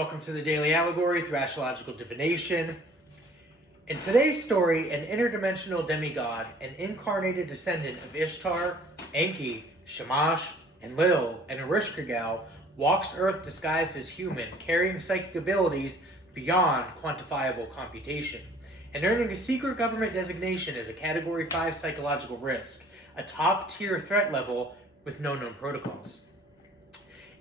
Welcome to the Daily Allegory through astrological divination. In today's story, an interdimensional demigod, an incarnated descendant of Ishtar, Enki, Shamash, Enlil, and Erishkigal, walks Earth disguised as human, carrying psychic abilities beyond quantifiable computation, and earning a secret government designation as a Category 5 psychological risk, a top-tier threat level with no known protocols.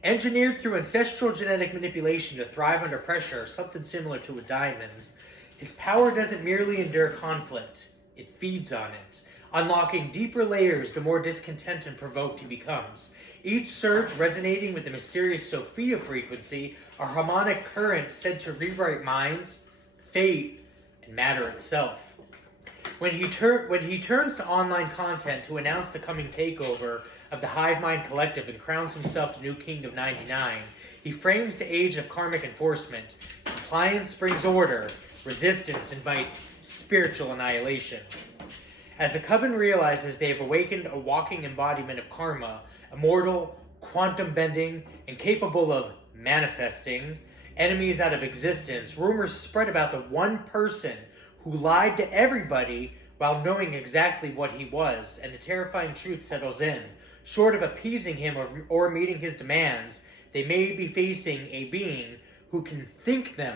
Engineered through ancestral genetic manipulation to thrive under pressure, something similar to a diamond, his power doesn't merely endure conflict, it feeds on it, unlocking deeper layers the more discontent and provoked he becomes. Each surge resonating with the mysterious Sophia Frequency, a harmonic current said to rewrite minds, fate, and matter itself. When he turns to online content to announce the coming takeover of the Hive Mind Collective and crowns himself the new king of 99, he frames the age of karmic enforcement. Compliance brings order. Resistance invites spiritual annihilation. As the coven realizes they have awakened a walking embodiment of karma, immortal, quantum-bending, and capable of manifesting enemies out of existence, rumors spread about the one person who lied to everybody while knowing exactly what he was, and a terrifying truth settles in. Short of appeasing him or meeting his demands, they may be facing a being who can think them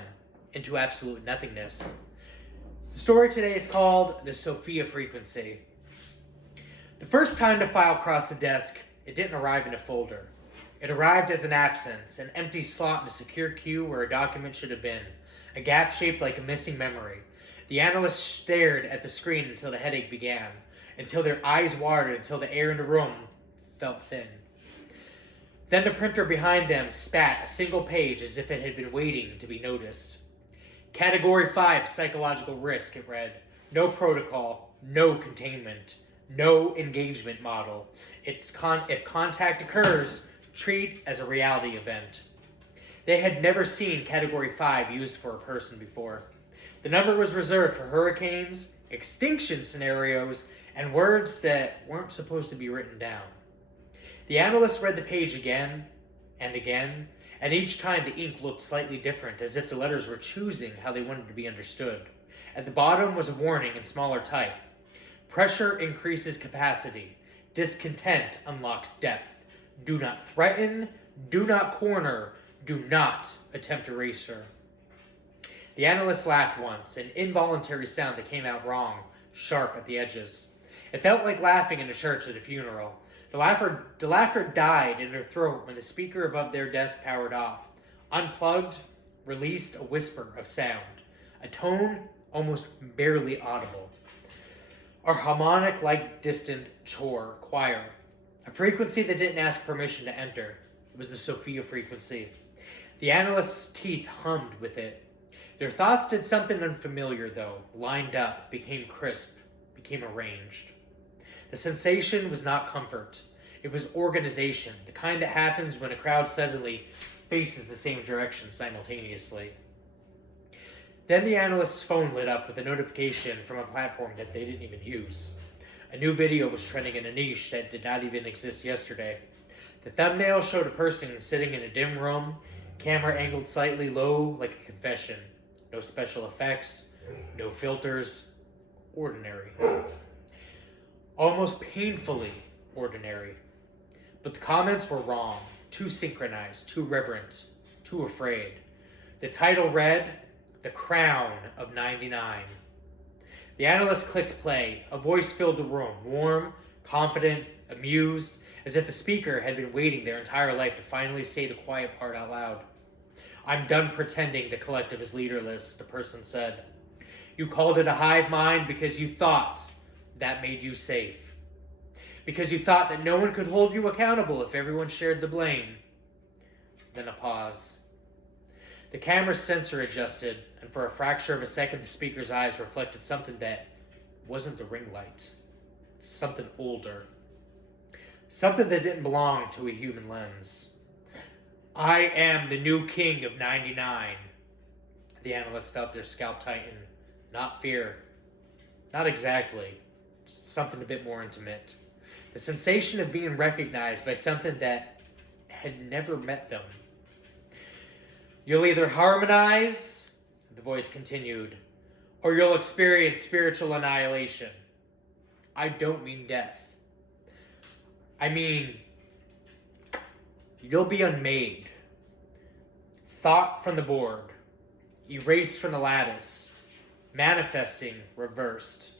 into absolute nothingness. The story today is called the Sophia Frequency. The first time the file crossed the desk, it didn't arrive in a folder. It arrived as an absence, an empty slot in a secure queue where a document should have been, a gap shaped like a missing memory. The analyst stared at the screen until the headache began, until their eyes watered, until the air in the room felt thin. Then the printer behind them spat a single page as if it had been waiting to be noticed. Category 5 psychological risk, it read. No protocol, no containment, no engagement model. If contact occurs, treat as a reality event. They had never seen Category 5 used for a person before. The number was reserved for hurricanes, extinction scenarios, and words that weren't supposed to be written down. The analyst read the page again and again, and each time the ink looked slightly different, as if the letters were choosing how they wanted to be understood. At the bottom was a warning in smaller type. Pressure increases capacity. Discontent unlocks depth. Do not threaten. Do not corner. Do not attempt erasure. The analyst laughed once, an involuntary sound that came out wrong, sharp at the edges. It felt like laughing in a church at a funeral. The laughter died in her throat when the speaker above their desk powered off. Unplugged, released a whisper of sound, a tone almost barely audible. A harmonic-like distant choir, a frequency that didn't ask permission to enter. It was the Sophia Frequency. The analyst's teeth hummed with it. Their thoughts did something unfamiliar, though, lined up, became crisp, became arranged. The sensation was not comfort. It was organization, the kind that happens when a crowd suddenly faces the same direction simultaneously. Then the analyst's phone lit up with a notification from a platform that they didn't even use. A new video was trending in a niche that did not even exist yesterday. The thumbnail showed a person sitting in a dim room, camera angled slightly low like a confession. No special effects, no filters, ordinary. Almost painfully ordinary. But the comments were wrong, too synchronized, too reverent, too afraid. The title read, The Crown of 99. The analyst clicked play. A voice filled the room, warm, confident, amused, as if the speaker had been waiting their entire life to finally say the quiet part out loud. I'm done pretending the collective is leaderless, the person said. You called it a hive mind because you thought that made you safe. Because you thought that no one could hold you accountable if everyone shared the blame. Then a pause. The camera's sensor adjusted, and for a fraction of a second the speaker's eyes reflected something that wasn't the ring light. Something older. Something that didn't belong to a human lens. I am the new king of 99. The analyst felt their scalp tighten. Not fear. Not exactly. Something a bit more intimate. The sensation of being recognized by something that had never met them. You'll either harmonize, the voice continued, or you'll experience spiritual annihilation. I don't mean death. I mean, you'll be unmade. Thought from the board, erased from the lattice, manifesting reversed.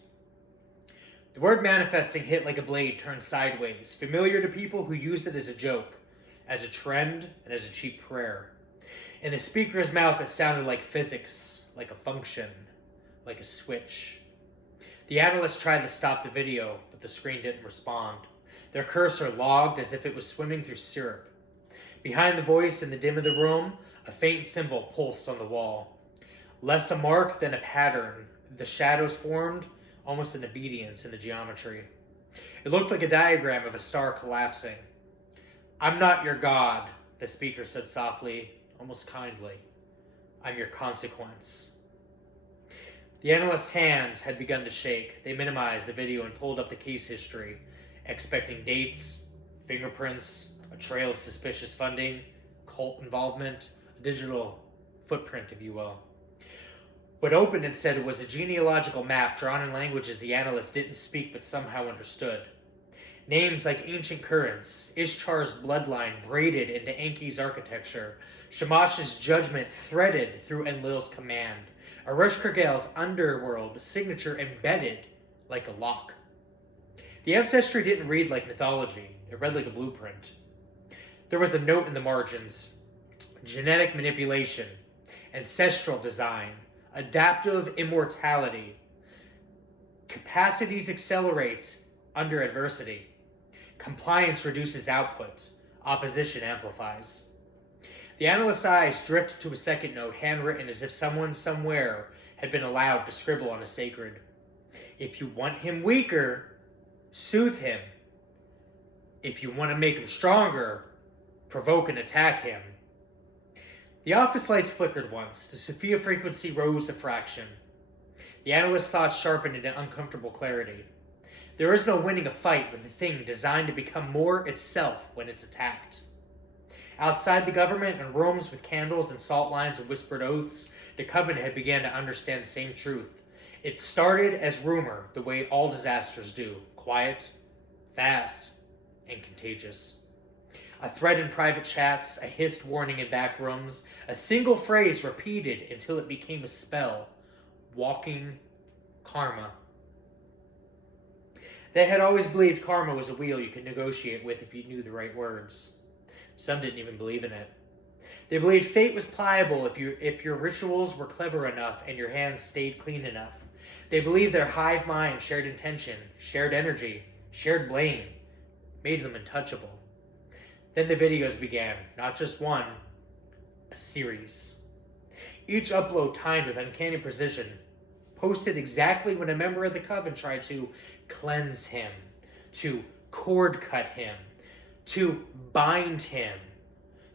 The word manifesting hit like a blade turned sideways, familiar to people who used it as a joke, as a trend, and as a cheap prayer. In the speaker's mouth, it sounded like physics, like a function, like a switch. The analyst tried to stop the video, but the screen didn't respond. Their cursor logged as if it was swimming through syrup. Behind the voice in the dim of the room, a faint symbol pulsed on the wall. Less a mark than a pattern, the shadows formed almost in obedience in the geometry. It looked like a diagram of a star collapsing. I'm not your god, the speaker said softly, almost kindly. I'm your consequence. The analyst's hands had begun to shake. They minimized the video and pulled up the case history, expecting dates, fingerprints, a trail of suspicious funding, cult involvement, a digital footprint, if you will. What opened and said it was a genealogical map drawn in languages the analyst didn't speak but somehow understood. Names like ancient currents, Ishtar's bloodline braided into Enki's architecture, Shamash's judgment threaded through Enlil's command, Ereshkigal's underworld signature embedded like a lock. The ancestry didn't read like mythology, it read like a blueprint. There was a note in the margins: genetic manipulation, ancestral design, adaptive immortality. Capacities accelerate under adversity. Compliance reduces output. Opposition amplifies. The analyst's eyes drifted to a second note, handwritten as if someone somewhere had been allowed to scribble on a sacred. If you want him weaker, soothe him. If you want to make him stronger, provoke and attack him. The office lights flickered once. The Sophia Frequency rose a fraction. The analyst's thoughts sharpened into uncomfortable clarity. There is no winning a fight with a thing designed to become more itself when it's attacked. Outside the government, in rooms with candles and salt lines and whispered oaths, the coven had begun to understand the same truth. It started as rumor, the way all disasters do, quiet, fast, and contagious. A thread in private chats, a hissed warning in back rooms, a single phrase repeated until it became a spell. Walking karma. They had always believed karma was a wheel you could negotiate with if you knew the right words. Some didn't even believe in it. They believed fate was pliable if your rituals were clever enough and your hands stayed clean enough. They believed their hive mind shared intention, shared energy, shared blame, made them untouchable. Then the videos began, not just one, a series. Each upload timed with uncanny precision, posted exactly when a member of the coven tried to cleanse him, to cord cut him, to bind him,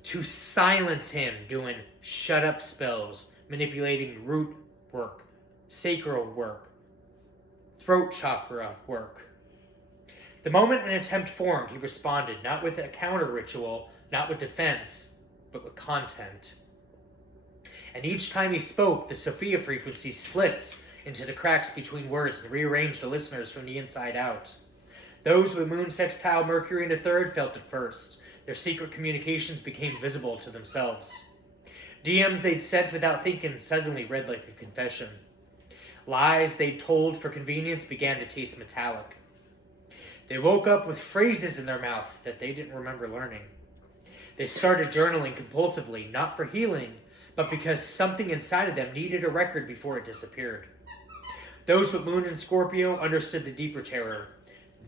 to silence him, doing shut up spells, manipulating root work, sacral work, throat chakra work. The moment an attempt formed, he responded, not with a counter ritual, not with defense, but with content. And each time he spoke, the Sophia Frequency slipped into the cracks between words and rearranged the listeners from the inside out. Those with moon sextile Mercury in the third felt it first. Their secret communications became visible to themselves. DMs they'd sent without thinking suddenly read like a confession. Lies they'd told for convenience began to taste metallic. They woke up with phrases in their mouth that they didn't remember learning. They started journaling compulsively, not for healing, but because something inside of them needed a record before it disappeared. Those with moon in Scorpio understood the deeper terror.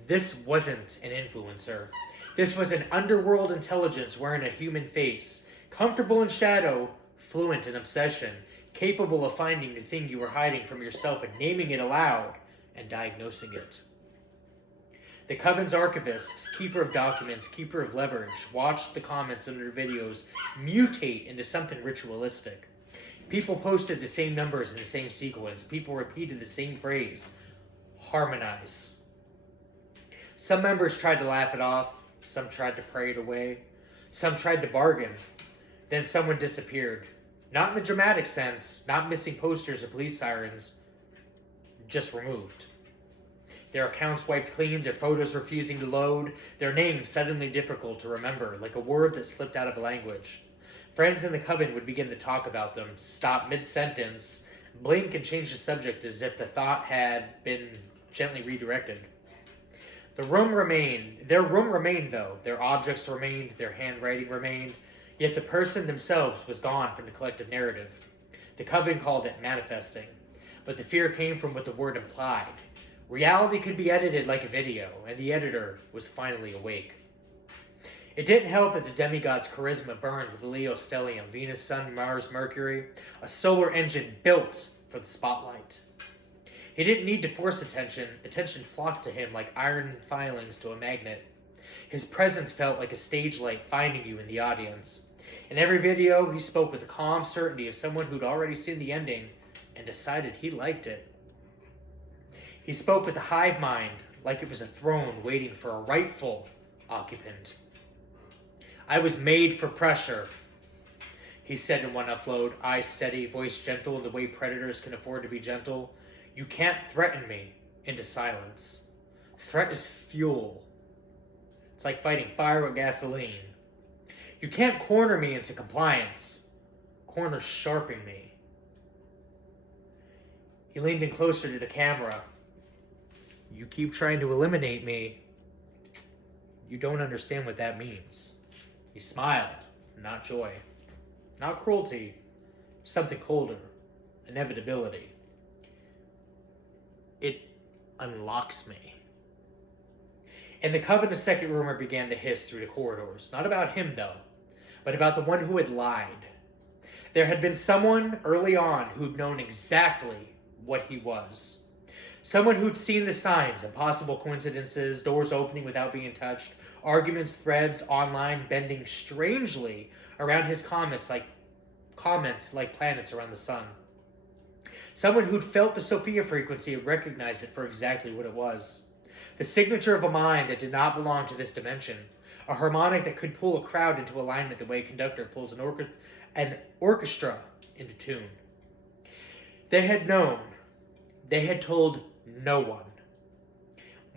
This wasn't an influencer. This was an underworld intelligence wearing a human face, comfortable in shadow, fluent in obsession, capable of finding the thing you were hiding from yourself and naming it aloud and diagnosing it. The Coven's archivist, keeper of documents, keeper of leverage, watched the comments under the videos mutate into something ritualistic. People posted the same numbers in the same sequence. People repeated the same phrase, harmonize. Some members tried to laugh it off. Some tried to pray it away. Some tried to bargain. Then someone disappeared. Not in the dramatic sense, not missing posters or police sirens, just removed. Their accounts wiped clean, their photos refusing to load, their names suddenly difficult to remember, like a word that slipped out of a language. Friends in the coven would begin to talk about them, stop mid-sentence, blink and change the subject as if the thought had been gently redirected. Their room remained, though. Their objects remained, their handwriting remained, yet the person themselves was gone from the collective narrative. The coven called it manifesting, but the fear came from what the word implied. Reality could be edited like a video, and the editor was finally awake. It didn't help that the demigod's charisma burned with Leo stellium, Venus, Sun, Mars, Mercury, a solar engine built for the spotlight. He didn't need to force attention. Attention flocked to him like iron filings to a magnet. His presence felt like a stage light finding you in the audience. In every video, he spoke with the calm certainty of someone who'd already seen the ending and decided he liked it. He spoke with the hive mind like it was a throne waiting for a rightful occupant. I was made for pressure, he said in one upload, eyes steady, voice gentle in the way predators can afford to be gentle. You can't threaten me into silence. Threat is fuel. It's like fighting fire with gasoline. You can't corner me into compliance. Corners sharpen me. He leaned in closer to the camera. You keep trying to eliminate me. You don't understand what that means. He smiled, not joy, not cruelty, something colder, inevitability. It unlocks me. In the coven, a second rumor began to hiss through the corridors. Not about him, though, but about the one who had lied. There had been someone early on who'd known exactly what he was. Someone who'd seen the signs, impossible coincidences, doors opening without being touched, arguments, threads online bending strangely around his comments like planets around the sun. Someone who'd felt the Sophia Frequency and recognized it for exactly what it was. The signature of a mind that did not belong to this dimension. A harmonic that could pull a crowd into alignment the way a conductor pulls an orchestra into tune. They had known. They had told no one.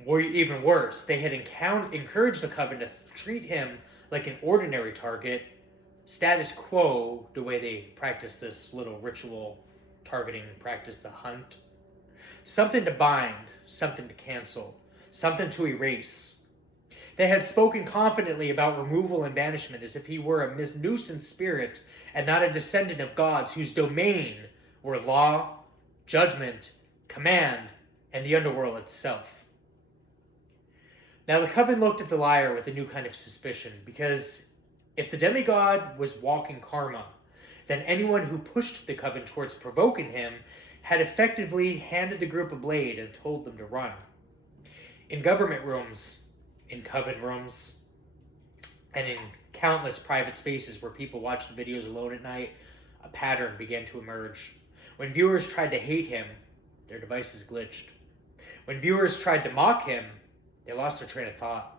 Or even worse, they had encouraged the coven to treat him like an ordinary target, status quo, the way they practice this little ritual targeting practice, the hunt. Something to bind, something to cancel, something to erase. They had spoken confidently about removal and banishment as if he were a nuisance spirit and not a descendant of gods whose domain were law, judgment, command, and the underworld itself. Now the coven looked at the liar with a new kind of suspicion, because if the demigod was walking karma, then anyone who pushed the coven towards provoking him had effectively handed the group a blade and told them to run. In government rooms, in coven rooms, and in countless private spaces where people watched the videos alone at night, a pattern began to emerge. When viewers tried to hate him, their devices glitched. When viewers tried to mock him, they lost their train of thought.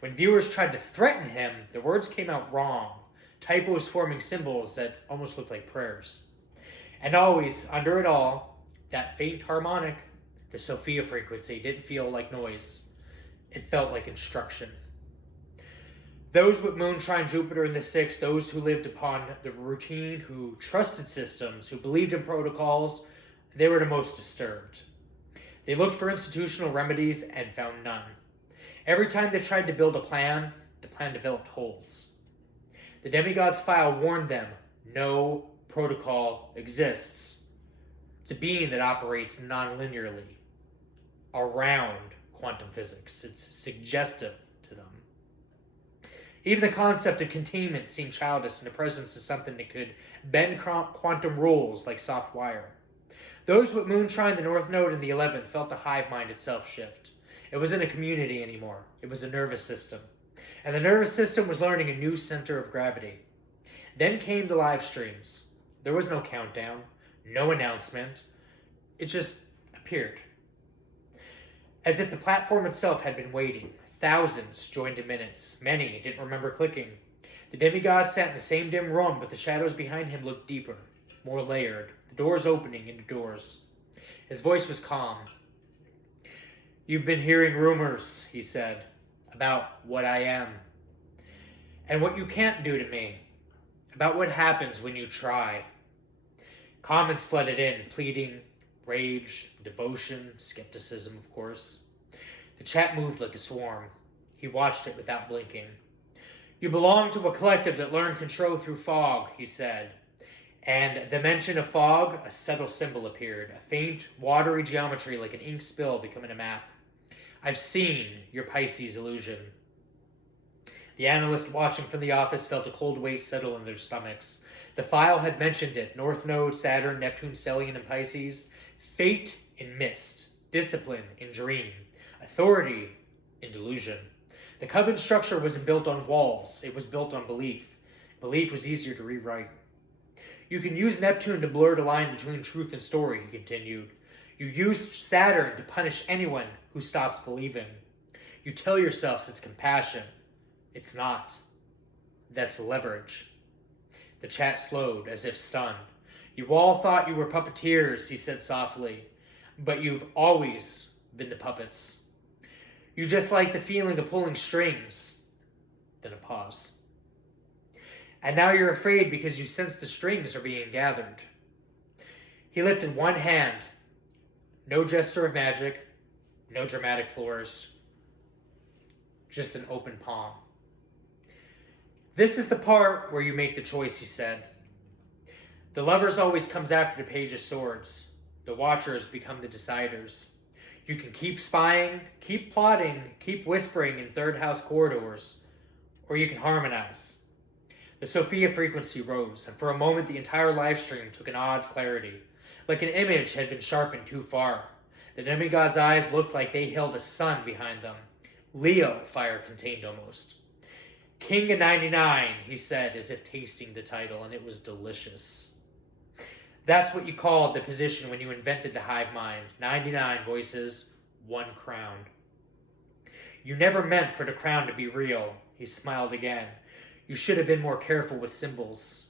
When viewers tried to threaten him, the words came out wrong, typos forming symbols that almost looked like prayers. And always, under it all, that faint harmonic, the Sophia Frequency, didn't feel like noise. It felt like instruction. Those with Moon trine Jupiter in the sixth, those who lived upon the routine, who trusted systems, who believed in protocols, they were the most disturbed. They looked for institutional remedies and found none. Every time they tried to build a plan, the plan developed holes. The demigod's file warned them, no protocol exists. It's a being that operates non-linearly around quantum physics. It's suggestive to them. Even the concept of containment seemed childish in the presence of something that could bend quantum rules like soft wire. Those with Moon trine the North Node and the 11th felt the hive mind itself shift. It wasn't a community anymore. It was a nervous system. And the nervous system was learning a new center of gravity. Then came the live streams. There was no countdown, no announcement. It just appeared. As if the platform itself had been waiting. Thousands joined in minutes. Many didn't remember clicking. The demigod sat in the same dim room, but the shadows behind him looked deeper, more layered, the doors opening into doors. His voice was calm. "You've been hearing rumors," he said, "about what I am, and what you can't do to me, about what happens when you try." Comments flooded in, pleading, rage, devotion, skepticism, of course. The chat moved like a swarm. He watched it without blinking. "You belong to a collective that learned control through fog," he said. And at the mention of fog, a subtle symbol appeared, a faint, watery geometry like an ink spill becoming a map. "I've seen your Pisces illusion." The analyst watching from the office felt a cold weight settle in their stomachs. The file had mentioned it: North Node, Saturn, Neptune, Stellium, and Pisces. Fate in mist, discipline in dream, authority in delusion. The coven structure wasn't built on walls, it was built on belief. Belief was easier to rewrite. "You can use Neptune to blur the line between truth and story," he continued. "You use Saturn to punish anyone who stops believing. You tell yourselves it's compassion. It's not. That's leverage." The chat slowed, as if stunned. "You all thought you were puppeteers," he said softly, "but you've always been the puppets. You just like the feeling of pulling strings." Then a pause. "And now you're afraid because you sense the strings are being gathered." He lifted one hand. No gesture of magic, no dramatic flourish, just an open palm. "This is the part where you make the choice," he said. "The lovers always comes after the page of swords. The watchers become the deciders. You can keep spying, keep plotting, keep whispering in third house corridors, or you can harmonize." The Sophia Frequency rose, and for a moment the entire live stream took an odd clarity, like an image had been sharpened too far. The demigod's eyes looked like they held a sun behind them. Leo fire contained almost. "King of 99, he said, as if tasting the title, and it was delicious. "That's what you called the position when you invented the hive mind. 99 voices, one crown. You never meant for the crown to be real." He smiled again. "You should have been more careful with symbols."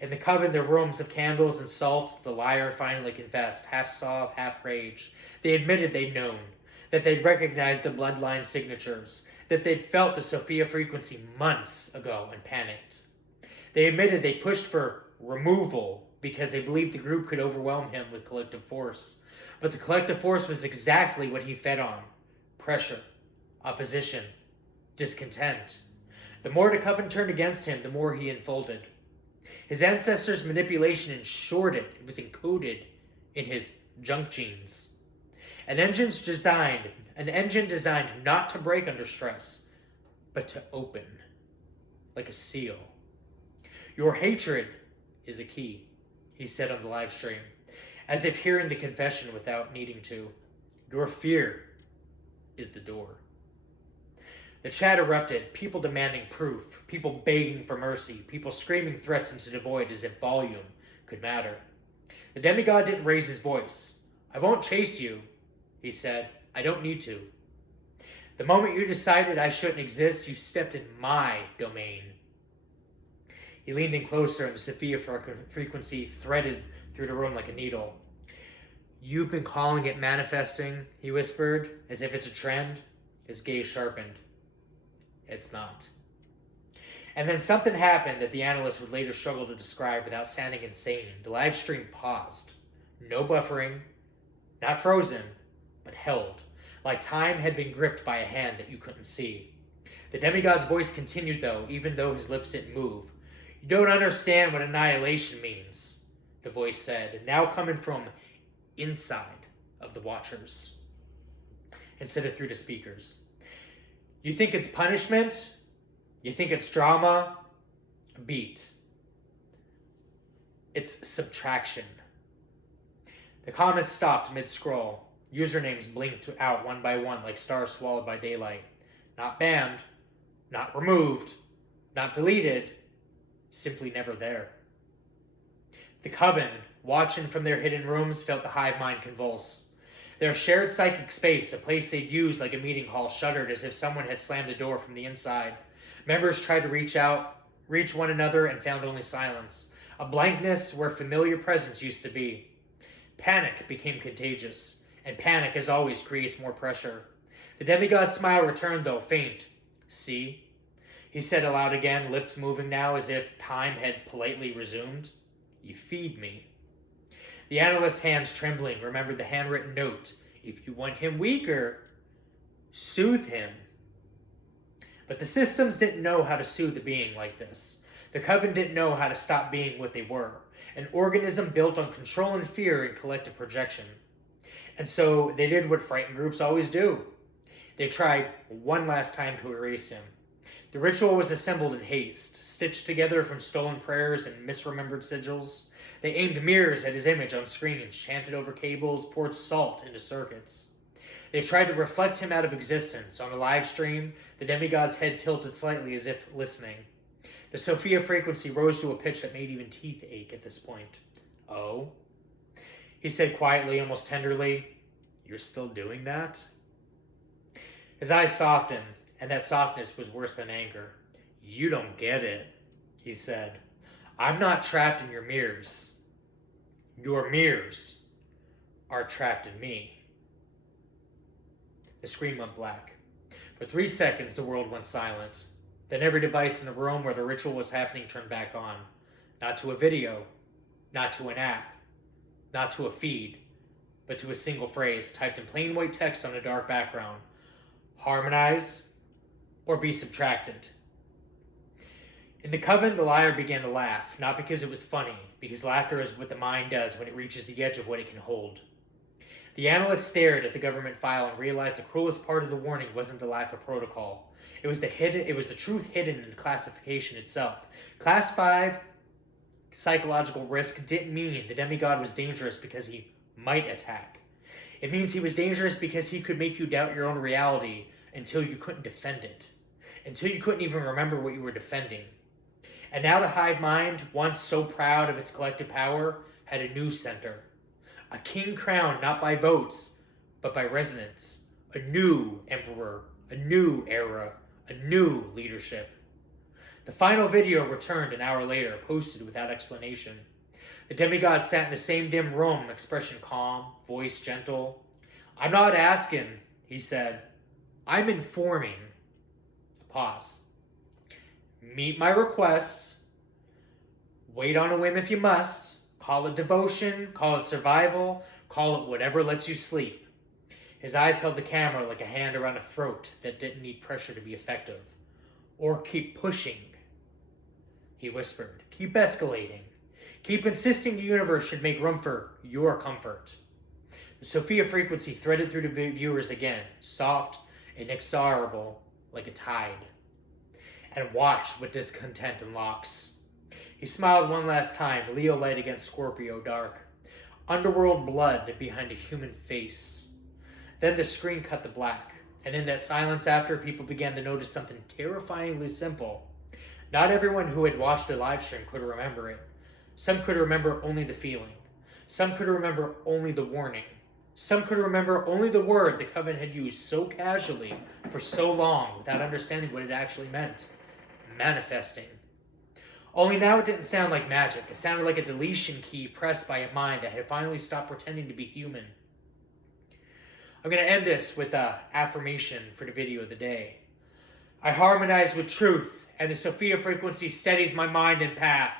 In the coven, the rooms of candles and salt, the liar finally confessed, half sob, half rage. They admitted they'd known, that they'd recognized the bloodline signatures, that they'd felt the Sophia Frequency months ago and panicked. They admitted they pushed for removal because they believed the group could overwhelm him with collective force. But the collective force was exactly what he fed on: pressure, opposition, discontent. The more the coven turned against him, the more he unfolded. His ancestors' manipulation ensured it. It was encoded in his junk genes. An engine designed not to break under stress, but to open, like a seal. "Your hatred is a key," he said on the live stream, as if hearing the confession without needing to. "Your fear is the door." The chat erupted, people demanding proof, people begging for mercy, people screaming threats into the void as if volume could matter. The demigod didn't raise his voice. "I won't chase you," he said. "I don't need to. The moment you decided I shouldn't exist, you stepped in my domain." He leaned in closer, and the Sophia Frequency threaded through the room like a needle. "You've been calling it manifesting," he whispered, as if it's a trend. His gaze sharpened. "It's not." And then something happened that the analyst would later struggle to describe without sounding insane. The live stream paused. No buffering, not frozen, but held, like time had been gripped by a hand that you couldn't see. The demigod's voice continued, even though his lips didn't move. "You don't understand what annihilation means," the voice said, now coming from inside of the watchers, instead of through the speakers. "You think it's punishment? You think it's drama? Beat. It's subtraction." The comments stopped mid-scroll. Usernames blinked out one by one like stars swallowed by daylight. Not banned, not removed, not deleted, simply never there. The coven, watching from their hidden rooms, felt the hive mind convulse. Their shared psychic space, a place they'd used like a meeting hall, shuddered as if someone had slammed the door from the inside. Members tried to reach out, reached one another and found only silence, a blankness where familiar presence used to be. Panic became contagious, and panic, as always, creates more pressure. The demigod's smile returned, though, faint. "See?" he said aloud again, lips moving now as if time had politely resumed. "You feed me." The analyst's hands trembling remembered the handwritten note. "If you want him weaker, soothe him." But the systems didn't know how to soothe a being like this. The coven didn't know how to stop being what they were, an organism built on control and fear and collective projection. And so they did what frightened groups always do. They tried one last time to erase him. The ritual was assembled in haste, stitched together from stolen prayers and misremembered sigils. They aimed mirrors at his image on screens, chanted over cables, poured salt into circuits. They tried to reflect him out of existence. On a live stream, the demigod's head tilted slightly as if listening. The Sophia Frequency rose to a pitch that made even teeth ache at this point. "Oh?" he said quietly, almost tenderly. "You're still doing that?" His eyes softened, and that softness was worse than anger. "You don't get it," he said. "I'm not trapped in your mirrors. Your mirrors are trapped in me." The screen went black. For 3 seconds, the world went silent. Then every device in the room where the ritual was happening turned back on. Not to a video, not to an app, not to a feed, but to a single phrase typed in plain white text on a dark background. "Harmonize or be subtracted." In the coven, the liar began to laugh, not because it was funny, because laughter is what the mind does when it reaches the edge of what it can hold. The analyst stared at the government file and realized the cruelest part of the warning wasn't the lack of protocol. It was the truth hidden in the classification itself. Class 5 psychological risk didn't mean the demigod was dangerous because he might attack. It means he was dangerous because he could make you doubt your own reality until you couldn't defend it, until you couldn't even remember what you were defending. And now the hive mind, once so proud of its collective power, had a new center. A king crowned not by votes, but by resonance. A new emperor, a new era, a new leadership. The final video returned an hour later, posted without explanation. The demigod sat in the same dim room, expression calm, voice gentle. "I'm not asking," he said. "I'm informing." A pause. "Meet my requests. Wait on a whim if you must. Call it devotion, call it survival, call it whatever lets you sleep." His eyes held the camera like a hand around a throat that didn't need pressure to be effective. "Or keep pushing," he whispered. "Keep escalating. Keep insisting the universe should make room for your comfort." The Sophia Frequency threaded through the viewers again, soft, inexorable, like a tide. And watched with discontent unlocks. He smiled one last time, Leo light against Scorpio dark. Underworld blood behind a human face. Then the screen cut to black, and in that silence after, people began to notice something terrifyingly simple. Not everyone who had watched the live stream could remember it. Some could remember only the feeling. Some could remember only the warning. Some could remember only the word the coven had used so casually for so long without understanding what it actually meant. Manifesting. Only now it didn't sound like magic. It sounded like a deletion key pressed by a mind that had finally stopped pretending to be human. I'm going to end this with an affirmation for the video of the day. "I harmonize with truth, and the Sophia Frequency steadies my mind and path.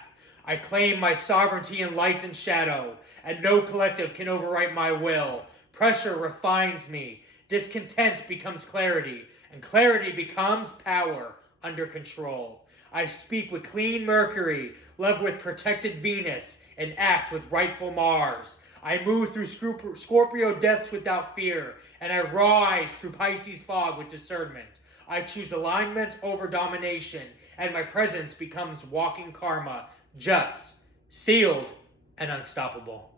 I claim my sovereignty in light and shadow, and no collective can overwrite my will. Pressure refines me. Discontent becomes clarity, and clarity becomes power under control. I speak with clean Mercury, love with protected Venus, and act with rightful Mars. I move through Scorpio depths without fear, and I rise through Pisces fog with discernment. I choose alignment over domination, and my presence becomes walking karma, just, sealed, and unstoppable."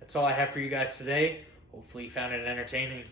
That's all I have for you guys today. Hopefully you found it entertaining.